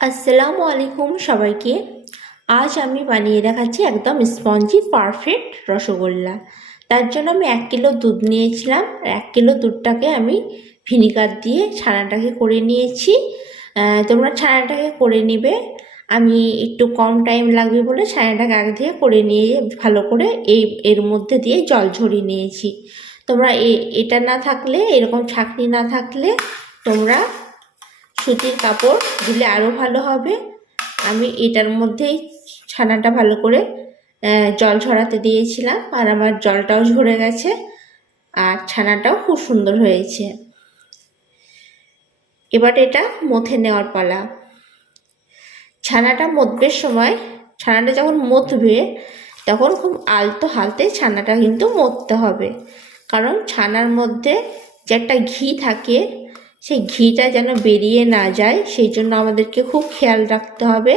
আসসালামু আলাইকুম সবাইকে। আজ আমি বানিয়ে দেখাচ্ছি একদম স্পঞ্জি পারফেক্ট রসগোল্লা। তার জন্য আমি 1 কিলো দুধ নিয়েছিলাম। 1 কিলো দুধটাকে আমি ভিনিগার দিয়ে ছানাটাকে করে নিয়েছি। তোমরা ছানাটাকে করে নিবে। আমি একটু কম টাইম লাগবে বলে ছানাটাকে আগে থেকে করে নিয়ে ভালো করে এর মধ্যে দিয়ে জল ঝরিয়ে নিয়েছি। তোমরা এটা না থাকলে, এরকম ছাঁকনি না থাকলে তোমরা সুতির কাপড় দিলে আরও ভালো হবে। আমি এটার মধ্যেই ছানাটা ভালো করে জল ঝরাতে দিয়েছিলাম, আর আমার জলটাও ঝরে গেছে আর ছানাটাও খুব সুন্দর হয়েছে। এবার এটা মথে নেওয়ার পালা। ছানাটা মথবের সময়, ছানাটা যখন মথবে তখন খুব আলতো হাতে ছানাটা কিন্তু মথতে হবে, কারণ ছানার মধ্যে যে একটা ঘি থাকে সেই ঘিটা যেন বেরিয়ে না যায়, সেই জন্য আমাদেরকে খুব খেয়াল রাখতে হবে।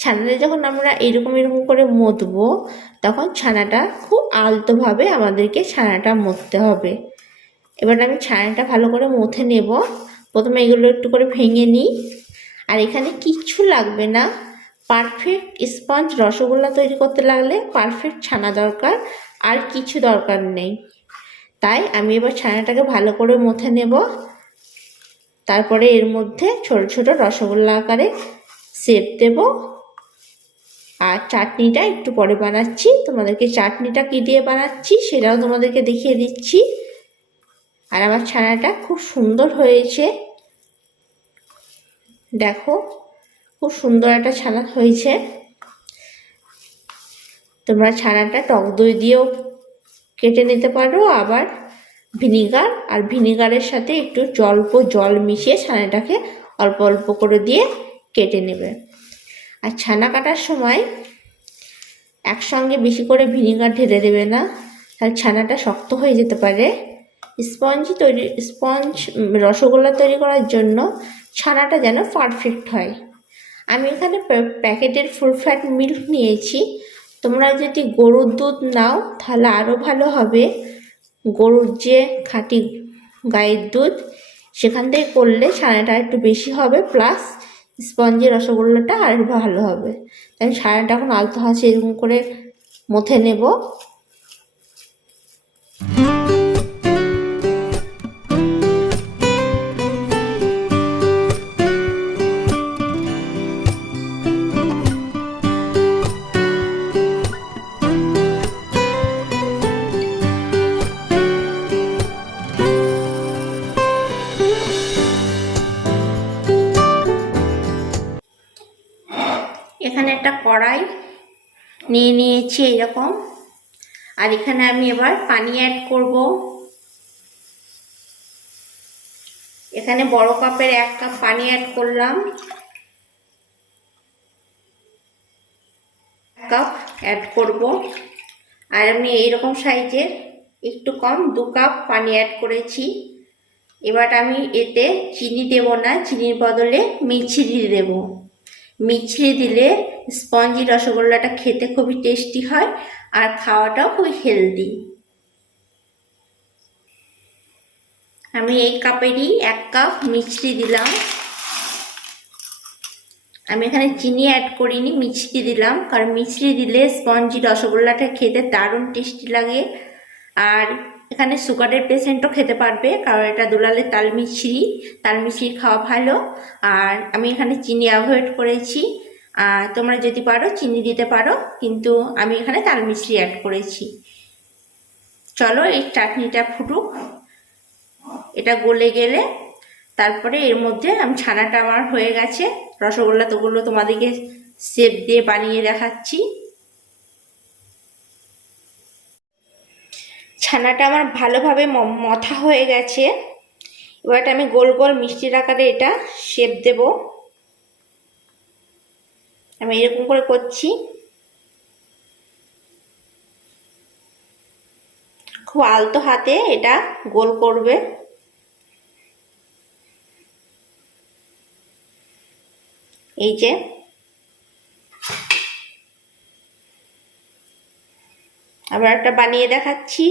ছানাটা যখন আমরা এরকম করে মথবো তখন ছানাটা খুব আলতোভাবে আমাদেরকে ছানাটা মথতে হবে। এবার আমি ছানাটা ভালো করে মথে নেব। প্রথমে এগুলো একটু করে ভেঙে নিই। আর এখানে কিচ্ছু লাগবে না। পারফেক্ট স্পঞ্জ রসগোল্লা তৈরি করতে লাগলে পারফেক্ট ছানা দরকার, আর কিছু দরকার নেই। তাই আমি এবার ছানাটাকে ভালো করে মথে নেব। তারপরে এর মধ্যে ছোট ছোট রসগোল্লা আকারে শেপ দেব। আর চাটনিটা একটু পরে বানাচ্ছি, তোমাদেরকে চাটনিটা কী দিয়ে বানাচ্ছি সেটাও তোমাদেরকে দেখিয়ে দিচ্ছি। আর আমার ছানাটা খুব সুন্দর হয়েছে, দেখো খুব সুন্দর একটা ছানা হয়েছে। তোমরা ছানাটা টক দই দিয়েও কেটে নিতে পারো, আবার ভিনিগার আর ভিনিগারের সাথে একটু জল মিশিয়ে ছানাটাকে অল্প অল্প করে দিয়ে কেটে নেবে। আর ছানা কাটার সময় একসঙ্গে বেশি করে ভিনিগার ঢেলে দেবে না, তাহলে ছানাটা শক্ত হয়ে যেতে পারে। স্পঞ্জ রসগোল্লা তৈরি করার জন্য ছানাটা যেন পারফেক্ট হয়। আমি এখানে প্যাকেটের ফুল ফ্যাট মিল্ক নিয়েছি। তোমরা যদি গরুর দুধ নাও তাহলে আরও ভালো হবে। গরুর যে খাঁটি গায়ের দুধ সেখান থেকে করলে ছানাটা একটু বেশি হবে, প্লাস স্পঞ্জি রসগোল্লাটা আর ভালো হবে। তাই ছানাটা এখন আলতো হাতে এরকম করে মথে নেব। এখানে একটা কড়াই নিয়ে নিয়েছি এরকম, আর এখানে আমি এবার পানি অ্যাড করব। এখানে বড় কাপের 1 কাপ পানি অ্যাড করলাম। 1 কাপ অ্যাড করব। আর আমি এইরকম সাইজের একটু কম 2 কাপ পানি অ্যাড করেছি। এবার আমি এতে চিনি দেব না, চিনির বদলে মিছরি দেব। মিছরি দিলে স্পঞ্জি রসগোল্লাটা খেতে খুবই টেস্টি হয় আর খাওয়াটাও খুবই হেলদি। আমি এই কাপেরই 1 কাপ মিছরি দিলাম। আমি এখানে চিনি অ্যাড করিনি, মিছরি দিলাম, কারণ মিছরি দিলে স্পঞ্জি রসগোল্লাটা খেতে দারুণ টেস্টি লাগে। আর এখানে সুগারের পেশেন্টও খেতে পারবে, কারণ এটা দুলালে তাল মিছরি খাওয়া ভালো। আর আমি এখানে চিনি অ্যাভয়েড করেছি। তোমরা যদি পারো চিনি দিতে পারো, কিন্তু আমি এখানে তাল মিছরি অ্যাড করেছি। চলো এই চাটনিটা ফুটুক। এটা গলে গেলে তারপরে এর মধ্যে আমি ছানাটা আমার হয়ে গেছে, রসগোল্লা তোগুলো তোমাদেরকে শেপ দিয়ে বানিয়ে দেখাচ্ছি। ছানাটা আমার ভালোভাবে মথা হয়ে গেছে। এবার আমি গোল গোল মিষ্টির আকারে এটা শেপ দেব। আমি এরকম করে করছি, খুব আলতো হাতে এটা গোল করবে। এই যে আবার একটা বানিয়ে দেখাচ্ছি।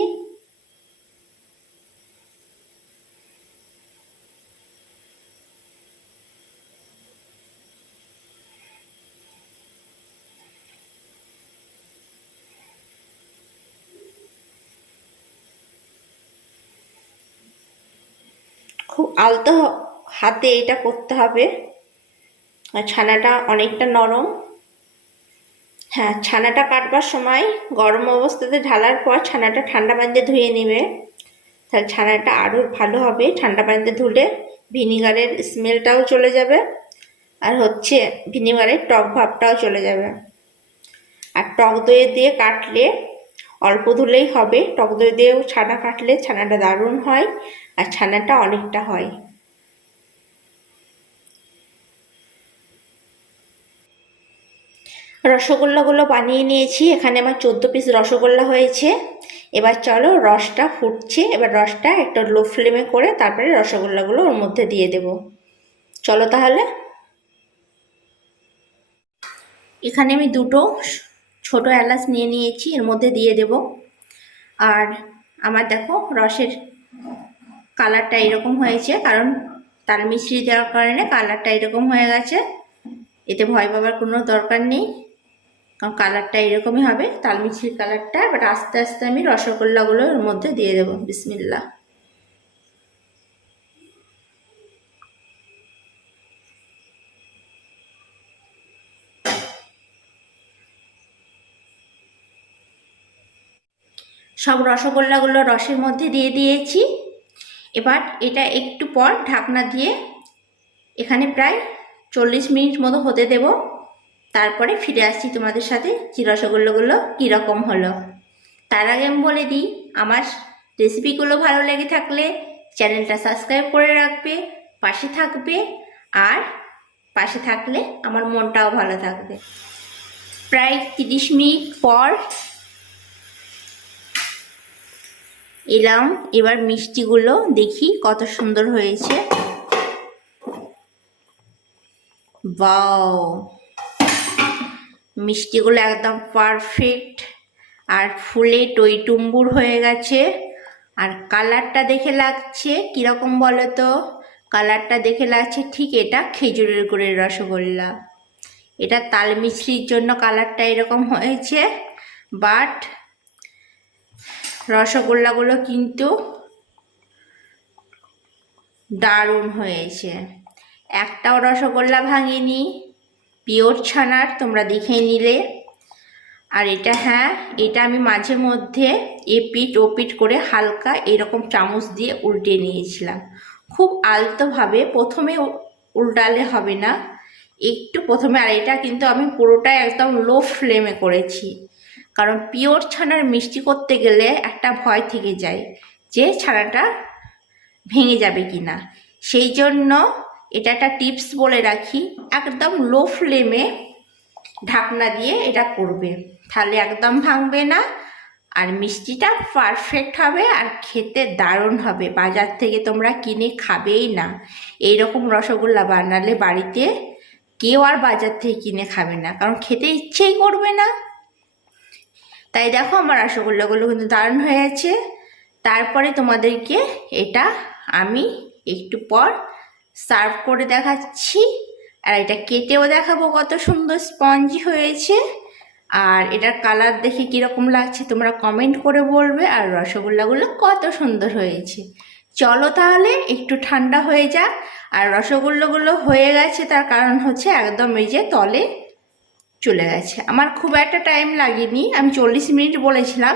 খুব আলতো হাতে এটা করতে হবে। আর ছানাটা অনেকটা নরম। হ্যাঁ, ছানাটা কাটবার সময় গরম অবস্থাতে ঢালার পর ছানাটা ঠান্ডা পানিতে ধুয়ে নেবে, তাহলে ছানাটা আরও ভালো হবে। ঠান্ডা পানিতে ধুলে ভিনিগারের স্মেলটাও চলে যাবে, আর হচ্ছে ভিনিগারের টক ভাবটাও চলে যাবে। আর টক দই দিয়ে কাটলে অল্প ধুলেই হবে। টক দই দিয়েও ছানা কাটলে ছানাটা দারুণ হয়, আর ছানাটা অনেকটা হয়। রসগোল্লাগুলো বানিয়ে নিয়েছি, এখানে আমার 14 পিস রসগোল্লা হয়েছে। এবার চলো, রসটা ফুটছে, এবার রসটা একটা লো ফ্লেমে করে তারপরে রসগোল্লাগুলো ওর মধ্যে দিয়ে দেব। চলো তাহলে। এখানে আমি দুটো ছোট এলাচ নিয়ে নিয়েছি, এর মধ্যে দিয়ে দেব। আর আমার দেখো রসের কালারটা এরকম হয়েছে, কারণ তাল মিশ্রি দেওয়ার কারণে কালারটা এরকম হয়ে গেছে। এতে ভয় পাবার কোনো দরকার নেই, কারণ কালারটা এরকমই হবে, তাল মিষ্টির কালারটা। বাট আস্তে আস্তে আমি রসগোল্লাগুলো এর মধ্যে দিয়ে দেবো। বিসমিল্লাহ। সব রসগোল্লাগুলো রসের মধ্যে দিয়ে দিয়েছি। এবার এটা একটু পর ঢাকনা দিয়ে এখানে প্রায় 40 মিনিট মতো হতে দেব। তারপরে ফিরে আসছি তোমাদের সাথে যে রসগোল্লাগুলো কীরকম হলো। তার আগে আমি বলে দিই, আমার রেসিপিগুলো ভালো লেগে থাকলে চ্যানেলটা সাবস্ক্রাইব করে রাখবে, পাশে থাকবে, আর পাশে থাকলে আমার মনটাও ভালো থাকবে। প্রায় 30 মিনিট পর এলাম। এবার মিষ্টিগুলো দেখি কত সুন্দর হয়েছে। বাও, মিষ্টিগুলো একদম পারফেক্ট আর ফুলে টইটুম্বুর হয়ে গেছে। আর কালারটা দেখে লাগছে কীরকম বলো তো? কালারটা দেখে লাগছে ঠিক এটা খেজুরের গুড়ের রসগোল্লা। এটা তাল মিছরির জন্য কালারটা এরকম হয়েছে, বাট রসগোল্লাগুলো কিন্তু দারুণ হয়েছে। একটাও রসগোল্লা ভাঙেনি, পিওর ছানার, তোমরা দেখে নিলে। আর এটা, হ্যাঁ, এটা আমি মাঝে মধ্যে এপিট ওপিট করে হালকা এরকম চামচ দিয়ে উল্টে নিয়েছিলাম, খুব আলতোভাবে। প্রথমে উল্টালে হবে না, একটু প্রথমে। আর এটা কিন্তু আমি পুরোটাই একদম লো ফ্লেমে করেছি, কারণ পিওর ছানার মিষ্টি করতে গেলে একটা ভয় থেকে যায় যে ছানাটা ভেঙে যাবে কি না। সেই জন্য এটা একটা টিপস বলে রাখি, একদম লো ফ্লেমে ঢাকনা দিয়ে এটা করবে, তাহলে একদম ভাঙবে না, আর মিষ্টিটা পারফেক্ট হবে, আর খেতে দারুণ হবে। বাজার থেকে তোমরা কিনে খাবেই না। এইরকম রসগোল্লা বানালে বাড়িতে কেউ আর বাজার থেকে কিনে খাবে না, কারণ খেতে ইচ্ছেই করবে না। তাই দেখো আমার রসগোল্লাগুলো কিন্তু দারুণ হয়েছে। তারপরে তোমাদেরকে এটা আমি একটু পর সার্ভ করে দেখাচ্ছি, আর এটা কেটেও দেখাবো কত সুন্দর স্পঞ্জি হয়েছে। আর এটার কালার দেখে কীরকম লাগছে তোমরা কমেন্ট করে বলবে, আর রসগোল্লাগুলো কত সুন্দর হয়েছে। চলো তাহলে একটু ঠান্ডা হয়ে যাক। আর রসগোল্লাগুলো হয়ে গেছে, তার কারণ হচ্ছে একদম এই যে তলে চলে গেছে। আমার খুব একটা টাইম লাগেনি, আমি 40 মিনিট বলেছিলাম,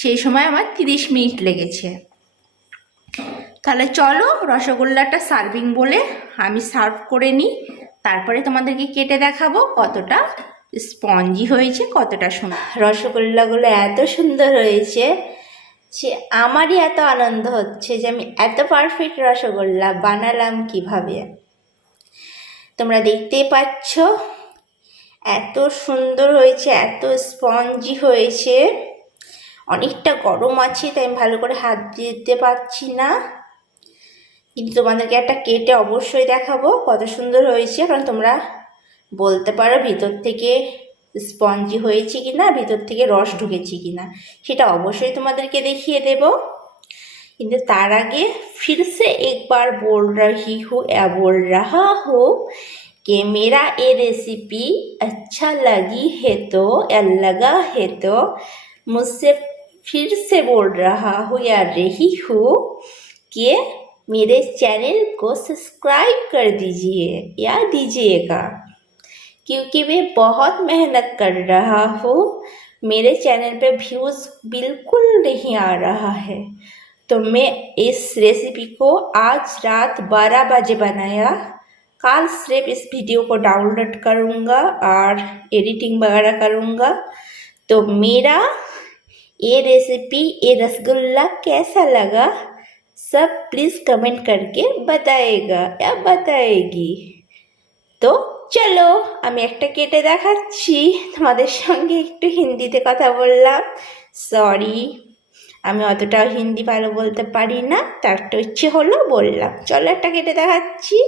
সেই সময় আমার 30 মিনিট লেগেছে। তাহলে চলো রসগোল্লাটা সার্ভিং বলে আমি সার্ভ করে নিই, তারপরে তোমাদেরকে কেটে দেখাবো কতটা স্পঞ্জি হয়েছে, কতটা সুন্দর। রসগোল্লাগুলো এত সুন্দর হয়েছে যে আমারই এত আনন্দ হচ্ছে যে আমি এত পারফেক্ট রসগোল্লা বানালাম কিভাবে। তোমরা দেখতেই পাচ্ছ এত সুন্দর হয়েছে, এত স্পঞ্জি হয়েছে। অনেকটা গরম আছে, তাই আমি ভালো করে হাত দিতে পারছি না, কিন্তু তোমাদেরকে একটা কেটে অবশ্যই দেখাবো কত সুন্দর হয়েছে। কারণ তোমরা বলতে পারো ভিতর থেকে স্পঞ্জি হয়েছে কি না, ভিতর থেকে রস ঢুকেছে কি না, সেটা অবশ্যই তোমাদেরকে দেখিয়ে দেব। কিন্তু তার আগে फिर से एक बार बोल रहा हूँ कि मेरा ये रेसिपी अच्छा लगा है तो मुझसे फिर से बोल रहा हूँ या रही हूँ कि मेरे चैनल को सब्सक्राइब कर दीजिए या दीजिएगा, क्योंकि मैं बहुत मेहनत कर रहा हूँ। मेरे चैनल पे व्यूज़ बिल्कुल नहीं आ रहा है, तो मैं इस रेसिपी को आज रात 12 बजे बनाया। कल सिर्फ इस वीडियो को डाउनलोड करूँगा और एडिटिंग वगैरह करूँगा। तो मेरा ये रेसिपी, ये रसगुल्ला कैसा लगा सब प्लीज़ कमेंट करके बताएगा या बताएगी। তো চলো আমি একটা কেটে দেখাচ্ছি। তোমাদের সঙ্গে একটু হিন্দিতে কথা বললাম, সরি, আমি অতটাও হিন্দি ভালো বলতে পারি না, তার একটা ইচ্ছে হলো বললাম। চলো একটা কেটে দেখাচ্ছি।